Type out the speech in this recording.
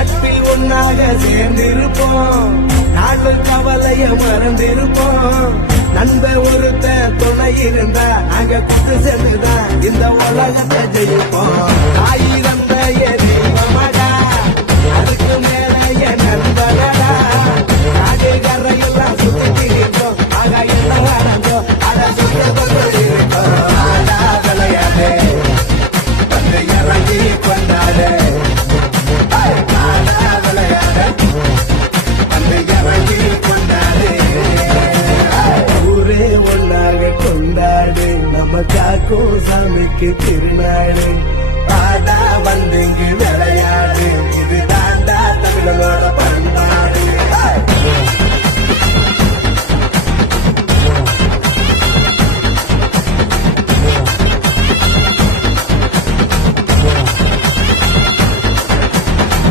நட்பில் ஒன்னாக சேர்ந்திருப்போம், நாடு கவலைய மறந்திருப்போம். நண்ப ஒருத்த துணை இருந்தா நாங்க குத்து சேர்ந்துதான் இந்த உலகத்தை ஜெயிப்போம். 1000 பெயர்